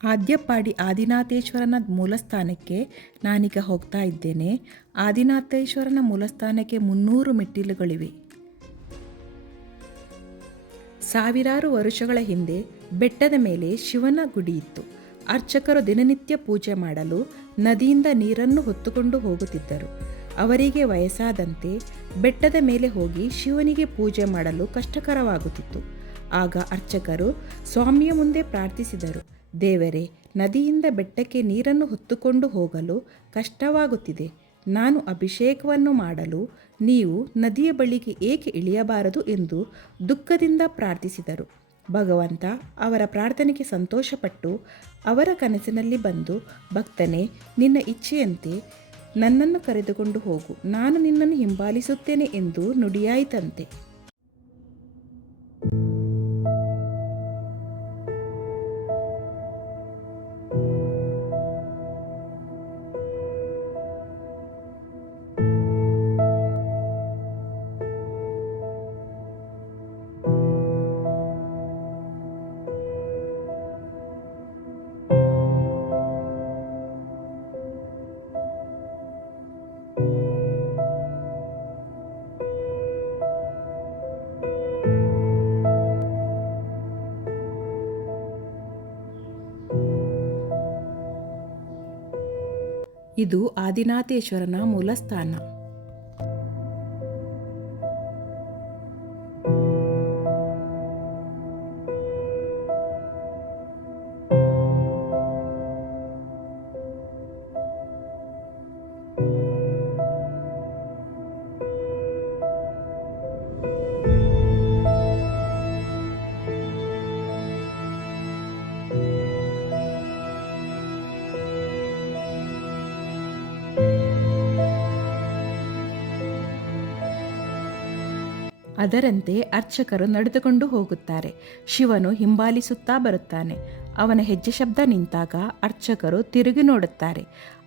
ಆದ್ಯಪಾಡಿ ಆದಿನಾಥೇಶ್ವರನ ಮೂಲಸ್ಥಾನಕ್ಕೆ ನಾನೀಗ ಹೋಗ್ತಾ ಇದ್ದೇನೆ. ಆದಿನಾಥೇಶ್ವರನ ಮೂಲಸ್ಥಾನಕ್ಕೆ 300 ಮೆಟ್ಟಿಲುಗಳಿವೆ. ಸಾವಿರಾರು ವರುಷಗಳ ಹಿಂದೆ ಬೆಟ್ಟದ ಮೇಲೆ ಶಿವನ ಗುಡಿ ಇತ್ತು. ಅರ್ಚಕರು ದಿನನಿತ್ಯ ಪೂಜೆ ಮಾಡಲು ನದಿಯಿಂದ ನೀರನ್ನು ಹೊತ್ತುಕೊಂಡು ಹೋಗುತ್ತಿದ್ದರು. ಅವರಿಗೆ ವಯಸ್ಸಾದಂತೆ ಬೆಟ್ಟದ ಮೇಲೆ ಹೋಗಿ ಶಿವನಿಗೆ ಪೂಜೆ ಮಾಡಲು ಕಷ್ಟಕರವಾಗುತ್ತಿತ್ತು. ಆಗ ಅರ್ಚಕರು ಸ್ವಾಮಿಯ ಮುಂದೆ ಪ್ರಾರ್ಥಿಸಿದರು, ದೇವರೇ, ನದಿಯಿಂದ ಬೆಟ್ಟಕ್ಕೆ ನೀರನ್ನು ಹೊತ್ತುಕೊಂಡು ಹೋಗಲು ಕಷ್ಟವಾಗುತ್ತಿದೆ. ನಾನು ಅಭಿಷೇಕವನ್ನು ಮಾಡಲು ನೀವು ನದಿಯ ಬಳಿಗೆ ಏಕೆ ಇಳಿಯಬಾರದು ಎಂದು ದುಃಖದಿಂದ ಪ್ರಾರ್ಥಿಸಿದರು. ಭಗವಂತ ಅವರ ಪ್ರಾರ್ಥನೆಗೆ ಸಂತೋಷಪಟ್ಟು ಅವರ ಕನಸಿನಲ್ಲಿ ಬಂದು, ಭಕ್ತನೇ, ನಿನ್ನ ಇಚ್ಛೆಯಂತೆ ನನ್ನನ್ನು ಕರೆದುಕೊಂಡು ಹೋಗು, ನಾನು ನಿನ್ನನ್ನು ಹಿಂಬಾಲಿಸುತ್ತೇನೆ ಎಂದು ನುಡಿಯಾಯಿತಂತೆ. ಇದು ಆದಿನಾಥೇಶ್ವರನ ಮೂಲಸ್ಥಾನ. ಅದರಂತೆ ಅರ್ಚಕರು ನಡೆದುಕೊಂಡು ಹೋಗುತ್ತಾರೆ. ಶಿವನು ಹಿಂಬಾಲಿಸುತ್ತಾ ಬರುತ್ತಾನೆ. ಅವನ ಹೆಜ್ಜೆ ಶಬ್ದ ನಿಂತಾಗ ಅರ್ಚಕರು ತಿರುಗಿ ನೋಡುತ್ತಾರೆ.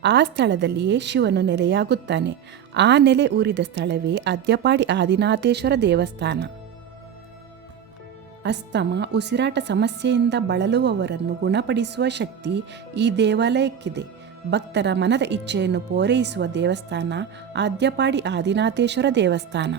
ಆ ಸ್ಥಳದಲ್ಲಿಯೇ ಶಿವನು ನೆಲೆಯಾಗುತ್ತಾನೆ. ಆ ನೆಲೆ ಊರಿದ ಸ್ಥಳವೇ ಆದ್ಯಪಾಡಿ ಆದಿನಾಥೇಶ್ವರ ದೇವಸ್ಥಾನ. ಅಸ್ತಮ, ಉಸಿರಾಟ ಸಮಸ್ಯೆಯಿಂದ ಬಳಲುವವರನ್ನು ಗುಣಪಡಿಸುವ ಶಕ್ತಿ ಈ ದೇವಾಲಯಕ್ಕಿದೆ. ಭಕ್ತರ ಮನದ ಇಚ್ಛೆಯನ್ನು ಪೂರೈಸುವ ದೇವಸ್ಥಾನ ಆದ್ಯಪಾಡಿ ಆದಿನಾಥೇಶ್ವರ ದೇವಸ್ಥಾನ.